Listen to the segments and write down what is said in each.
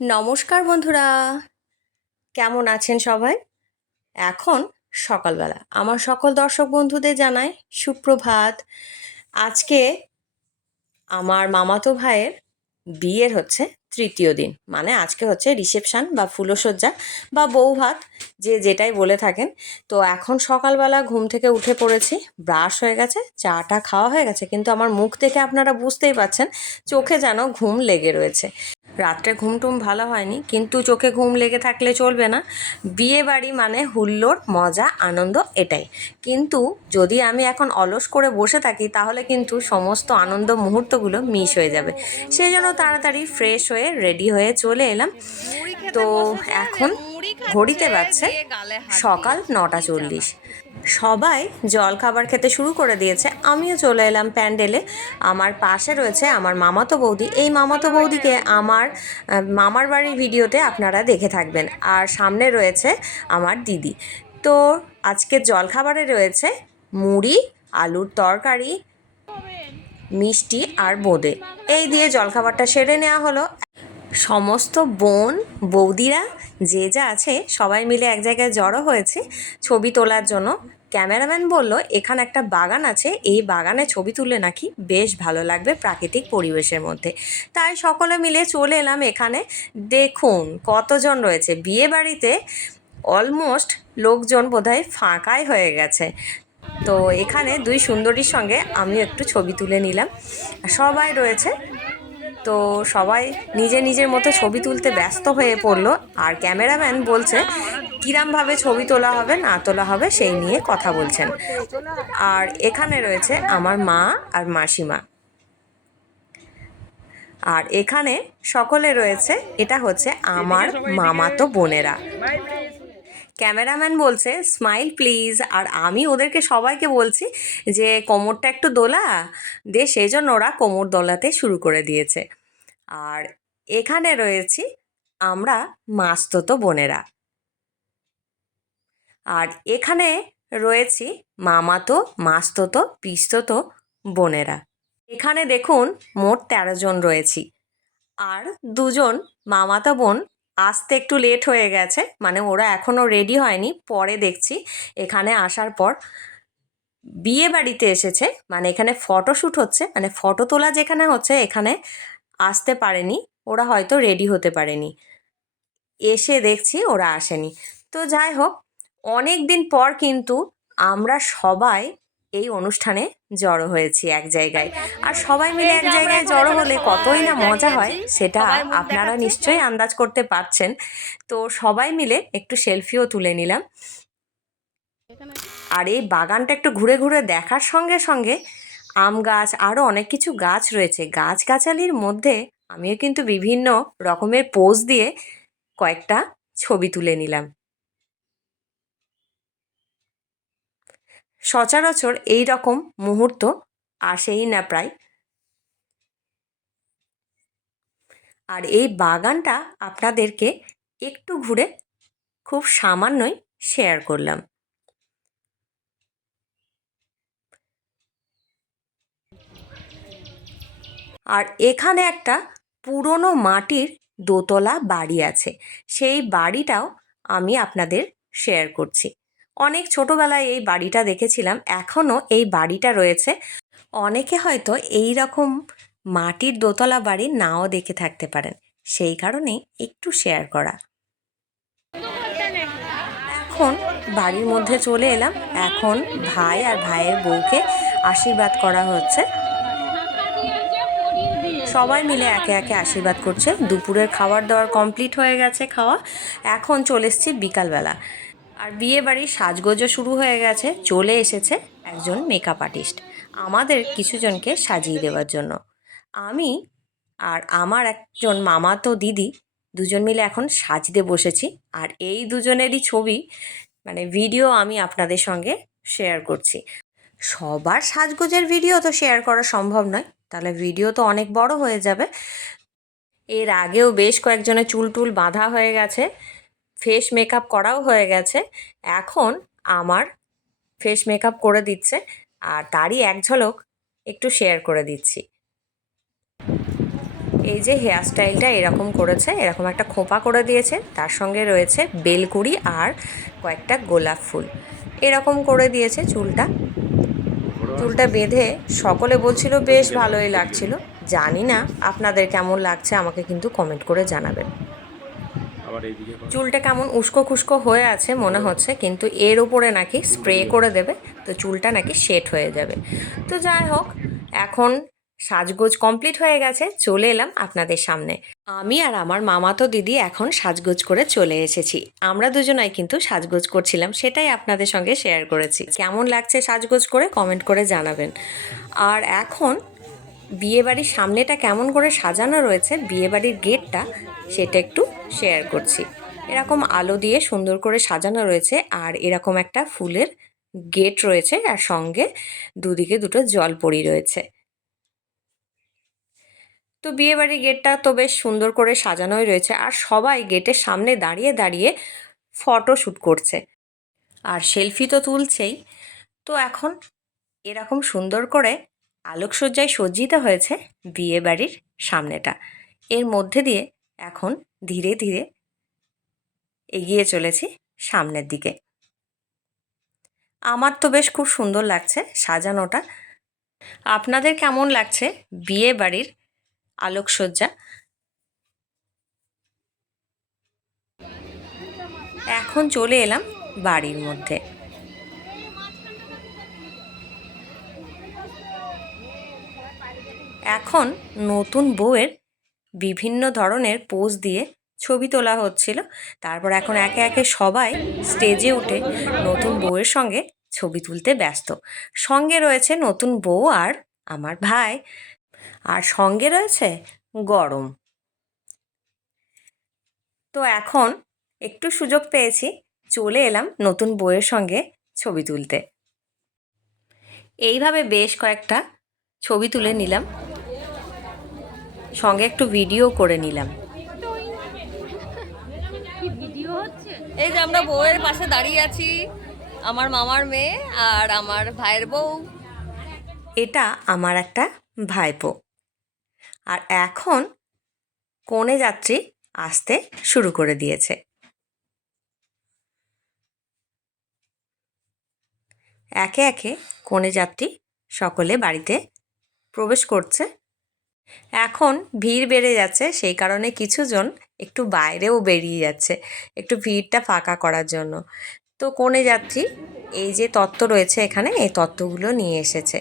নমস্কার বন্ধুরা। কেমন আছেন সবাই? এখন সকালবেলা। আমার সকল দর্শক বন্ধুদের জানাই সুপ্রভাত। আজকে আমার মামাতো ভাইয়ের বিয়ের হচ্ছে তৃতীয় দিন। মানে আজকে হচ্ছে রিসেপশান বা ফুলসজ্জা বা বউ ভাত যে যেটাই বলে থাকেন। তো এখন সকালবেলা ঘুম থেকে উঠে পড়েছি, ব্রাশ হয়ে গেছে, চাটা খাওয়া হয়ে গেছে। কিন্তু আমার মুখ দেখে আপনারা বুঝতেই পারছেন, চোখে যেন ঘুম লেগে রয়েছে। রাত্রে ঘুম টুম ভালো হয়নি কিন্তু চোখে ঘুম লেগে থাকলে চলবে না। বিয়ে বাড়ি মানে হুল্লোড় মজা আনন্দ এটাই। কিন্তু যদি আমি এখন অলস করে বসে থাকি তাহলে কিন্তু সমস্ত আনন্দ মুহূর্তগুলো মিস হয়ে যাবে। সেই জন্য তাড়াতাড়ি ফ্রেশ হয়ে রেডি হয়ে চলে এলাম। তো এখন ঘড়িতে বাজছে সকাল নটা চল্লিশ। সবাই জল খাবার খেতে শুরু করে দিয়েছে। আমিও চলে এলাম প্যান্ডেলে। আমার পাশে রয়েছে আমার মামাতো বৌদি। এই মামাতো বৌদিকে আমার মামার বাড়ির ভিডিওতে আপনারা দেখে থাকবেন। আর সামনে রয়েছে আমার দিদি। তো আজকের জলখাবারে রয়েছে মুড়ি, আলুর তরকারি, মিষ্টি আর বোঁদে। এই দিয়ে জলখাবারটা সেরে নেওয়া হলো। সমস্ত বোন, বৌদিরা, যে যা আছে, সবাই মিলে এক জায়গায় জড়ো হয়েছে ছবি তোলার জন্য। ক্যামেরাম্যান বলল, এখানে একটা বাগান আছে, এই বাগানে ছবি তুললে নাকি বেশ ভালো লাগবে প্রাকৃতিক পরিবেশের মধ্যে। তাই সকলে মিলে চলে এলাম এখানে। দেখুন, কতজন রয়েছে। বিয়ে বাড়িতে অলমোস্ট লোকজন বোধহয় ফাঁকাই হয়ে গেছে। তো এখানে দুই সুন্দরীর সঙ্গে আমিও একটু ছবি তুলে নিলাম। সবাই রয়েছে। তো সবাই নিজে নিজের মতো ছবি তুলতে ব্যস্ত হয়ে পড়ল। আর ক্যামেরাম্যান বলছে, কিরামভাবে ছবি তোলা হবে, না তোলা হবে, সেই নিয়ে কথা বলছেন। আর এখানে রয়েছে আমার মা আর মাসিমা। আর এখানে সকলে রয়েছে, এটা হচ্ছে আমার মামাতো বোনেরা। ক্যামেরাম্যান বলছে, স্মাইল প্লিজ। আর আমি ওদেরকে সবাইকে বলছি যে, কোমরটা একটু দোলা। দিয়ে সেই জন্য ওরা কোমর দোলাতে শুরু করে দিয়েছে। আর এখানে রয়েছি আমরা মাস্ততো বোনেরা। আর এখানে রয়েছি মামাতো, মাস্ততো, পিস্ততো বোনেরা। এখানে দেখুন মোট তেরো জন রয়েছি। আর দুজন মামাতো বোন আসতে একটু লেট হয়ে গেছে মানে ওরা এখনও রেডি হয়নি, পরে দেখছি। এখানে আসার পর বিয়ে বাড়িতে এসেছে মানে এখানে ফটোশ্যুট হচ্ছে মানে ফটো তোলা যেখানে হচ্ছে, এখানে আসতে পারেনি ওরা হয়তো রেডি হতে পারেনি। এসে দেখছি ওরা আসেনি। তো যাই হোক অনেক দিন পর কিন্তু আমরা সবাই এই অনুষ্ঠানে জড়ো হয়েছি এক জায়গায়। আর সবাই মিলে এক জায়গায় জড়ো হলে কতই না মজা হয় সেটা আপনারা নিশ্চয়ই আন্দাজ করতে পারছেন। তো সবাই মিলে একটু সেলফিও তুলে নিলাম। আর এই বাগানটা একটু ঘুরে ঘুরে দেখার সঙ্গে সঙ্গে আম গাছ আরও অনেক কিছু গাছ রয়েছে। গাছগাছালির মধ্যে আমিও কিন্তু বিভিন্ন রকমের পোজ দিয়ে কয়েকটা ছবি তুলে নিলাম। সচরাচর এই রকম মুহূর্ত আসেই না প্রায়। আর এই বাগানটা আপনাদেরকে একটু ঘুরে খুব সামান্যই শেয়ার করলাম। আর এখানে একটা পুরনো মাটির দোতলা বাড়ি আছে। সেই বাড়িটাও আমি আপনাদের শেয়ার করছি। অনেক ছোটোবেলায় এই বাড়িটা দেখেছিলাম, এখনও এই বাড়িটা রয়েছে। অনেকে হয়তো এই রকম মাটির দোতলা বাড়ি নাও দেখে থাকতে পারেন। সেই কারণেই একটু শেয়ার করা। এখন বাড়ির মধ্যে চলে এলাম। এখন ভাই আর ভাইয়ের বউকে আশীর্বাদ করা হচ্ছে। সবাই মিলে একে একে আশীর্বাদ করছে। দুপুরের খাবার দাবার কমপ্লিট হয়ে গেছে খাওয়া। এখন চলে এসছি বিকালবেলা। আর বিয়ে বাড়ির সাজগোজও শুরু হয়ে গেছে। চলে এসেছে একজন মেকআপ আর্টিস্ট আমাদের কিছুজনকে সাজিয়ে দেওয়ার জন্য। আমি আর আমার একজন মামাতো দিদি দুজন মিলে এখন সাজতে বসেছি। আর এই দুজনেরই ছবি মানে ভিডিও আমি আপনাদের সঙ্গে শেয়ার করছি। সবার সাজগোজের ভিডিও তো শেয়ার করা সম্ভব নয়। তাহলে ভিডিও তো অনেক বড় হয়ে যাবে। এর আগেও বেশ কয়েকজনের চুল টুল বাঁধা হয়ে গেছে ফেস মেকআপ করাও হয়ে গেছে। এখন আমার ফেস মেকআপ করে দিচ্ছে আর তারই এক ঝলক একটু শেয়ার করে দিচ্ছি। এই যে হেয়ার স্টাইলটা এরকম করেছে, এরকম একটা খোঁপা করে দিয়েছে, তার সঙ্গে রয়েছে বেলকুড়ি আর কয়েকটা গোলাপ ফুল। এরকম করে দিয়েছে চুলটা। চুলটা বেঁধে সকলে বলছিল বেশ ভালোই লাগছিল। জানি না আপনাদের কেমন লাগছে আমাকে কিন্তু কমেন্ট করে জানাবেন। চুলটা কেমন উস্কো খুস্কো হয়ে আছে মনে হচ্ছে কিন্তু এর উপরে নাকি স্প্রে করে দেবে তো চুলটা নাকি সেট হয়ে যাবে। তো যাই হোক এখন সাজগোজ কমপ্লিট হয়ে গেছে, চলে এলাম আপনাদের সামনে। আমি আর আমার মামাতো দিদি এখন সাজগোজ করে চলে এসেছি। আমরা দুজনাই কিন্তু সাজগোজ করছিলাম, সেটাই আপনাদের সঙ্গে শেয়ার করেছি। কেমন লাগছে সাজগোজ করে কমেন্ট করে জানাবেন। আর এখন বিয়েবাড়ির সামনেটা কেমন করে সাজানো রয়েছে, বিয়েবাড়ির গেটটা, সেটা একটু শেয়ার করছি। এরকম আলো দিয়ে সুন্দর করে সাজানো রয়েছে, আর এরকম একটা ফুলের গেট রয়েছে, আর সঙ্গে দুদিকে দুটো জল জলপরি রয়েছে। তো বিয়েবাড়ির গেটটা তো বেশ সুন্দর করে সাজানোই রয়েছে আর সবাই গেটের সামনে দাঁড়িয়ে দাঁড়িয়ে ফটো শ্যুট করছে। আর সেলফি তো তুলছেই। তো এখন এরকম সুন্দর করে আলোকসজ্জায় সজ্জিত হয়েছে বিয়েবাড়ির সামনেটা। এর মধ্যে দিয়ে এখন ধীরে ধীরে এগিয়ে চলেছি সামনের দিকে। আমার তো বেশ খুব সুন্দর লাগছে সাজানোটা। আপনাদের কেমন লাগছে বিয়ে বাড়ির আলোকসজ্জা। এখন চলে এলাম বাড়ির মধ্যে। এখন নতুন বউয়ের বিভিন্ন ধরনের পোজ দিয়ে ছবি তোলা হচ্ছিল। তারপর এখন একে একে সবাই স্টেজে উঠে নতুন বউয়ের সঙ্গে ছবি তুলতে ব্যস্ত। সঙ্গে রয়েছে নতুন বউ আর আমার ভাই। আর সঙ্গে রয়েছে গরম। তো এখন একটু সুযোগ পেয়েছি চলে এলাম নতুন বউয়ের সঙ্গে ছবি তুলতে। এইভাবে বেশ কয়েকটা ছবি তুলে নিলাম সঙ্গে একটু ভিডিও করে নিলাম। এই যে আমরা বউয়ের পাশে দাঁড়িয়ে আছি আমার মামার মেয়ে আর আমার ভাইয়ের বউ। এটা আমার একটা ভাইপো। আর এখন কনে যাত্রী আসতে শুরু করে দিয়েছে। একে একে কনে যাত্রী সকলে বাড়িতে প্রবেশ করছে। এখন ভিড় বেড়ে যাচ্ছে, সেই কারণে কিছুজন একটু বাইরেও বেরিয়ে যাচ্ছে, একটু ভিড়টা ফাঁকা করার জন্য। তো কনে যাত্রী, এই যে তত্ত্ব রয়েছে এখানে, এই তত্ত্বগুলো নিয়ে এসেছে।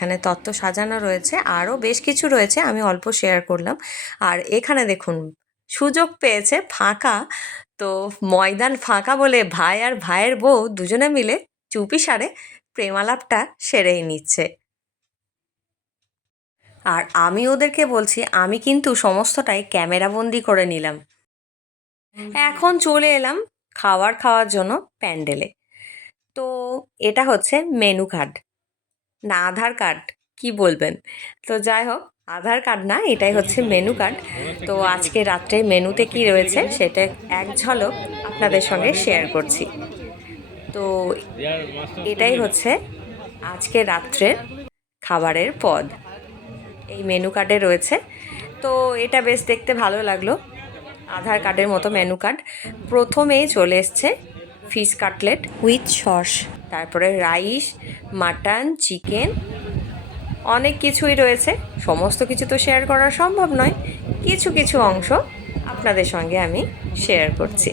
এখানে তত্ত্ব সাজানো রয়েছে, আরও বেশ কিছু রয়েছে আমি অল্প শেয়ার করলাম। আর এখানে দেখুন, সুযোগ পেয়েছে ফাঁকা, তো ময়দান ফাঁকা বলে ভাই আর ভাইয়ের বউ দুজনে মিলে চুপি সারে প্রেমালাপটা সেরেই নিচ্ছে। আর আমি ওদেরকে বলছি, আমি কিন্তু সমস্তটাই ক্যামেরাবন্দি করে নিলাম। এখন চলে এলাম খাওয়ার খাওয়ার জন্য প্যান্ডেলে। তো এটা হচ্ছে মেনু কার্ড। না, আধার কার্ড। কি বলবেন? তো যাই হোক, আধার কার্ড না, এটাই হচ্ছে মেনু কার্ড। তো আজকে রাত্রে মেনুতে কি রয়েছে, সেটা এক ঝলক আপনাদের সঙ্গে শেয়ার করছি। তো এটাই হচ্ছে আজকে রাত্রের খাবারের পদ। এই মেনু কার্ডে রয়েছে। তো এটা বেশ দেখতে ভালো লাগল, আধার কার্ডের মতো মেনু কার্ড। প্রথমেই চলে এসছে ফিশ কাটলেট উইথ সস। তারপরে রাইস, মাটন, চিকেন, অনেক কিছুই রয়েছে। সমস্ত কিছু তো শেয়ার করা সম্ভব নয়। কিছু কিছু অংশ আপনাদের সঙ্গে আমি শেয়ার করছি।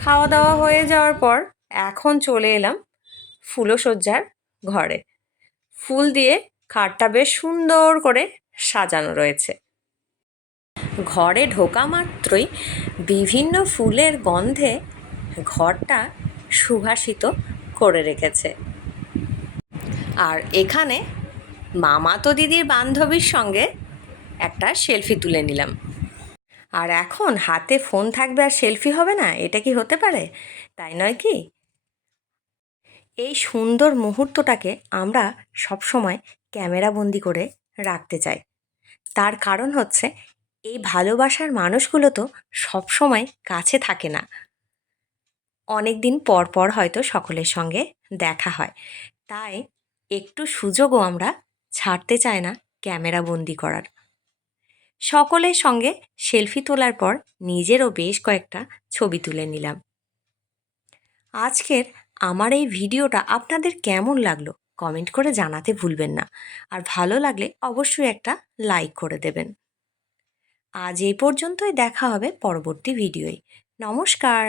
খাওয়া দাওয়া হয়ে যাওয়ার পর এখন চলে এলাম ফুলসজ্জার ঘরে। ফুল দিয়ে খাটটা বেশ সুন্দর করে সাজানো রয়েছে। ঘরে ঢোকা মাত্রই বিভিন্ন ফুলের গন্ধে ঘরটা সুভাষিত করে রেখেছে। আর এখানে মামাতো দিদির বান্ধবীর সঙ্গে একটা সেলফি তুলে নিলাম। আর এখন হাতে ফোন থাকবে আর সেলফি হবে না, এটা কি হতে পারে? তাই নয় কি? এই সুন্দর মুহূর্তটাকে আমরা সবসময় ক্যামেরাবন্দি করে রাখতে চাই। তার কারণ হচ্ছে, এই ভালোবাসার মানুষগুলো তো সবসময় কাছে থাকে না। অনেক দিন পর পর হয়তো সকলের সঙ্গে দেখা হয়। তাই একটু সুযোগও আমরা ছাড়তে চাই না ক্যামেরা বন্দি করার। সকলের সঙ্গে সেলফি তোলার পর নিজেরও বেশ কয়েকটা ছবি তুলে নিলাম। আজকের আমার এই ভিডিওটা আপনাদের কেমন লাগল কমেন্ট করে জানাতে ভুলবেন না। আর ভালো লাগলে অবশ্যই একটা লাইক করে দেবেন। আজ এই পর্যন্তই দেখা হবে পরবর্তী ভিডিওয়। নমস্কার!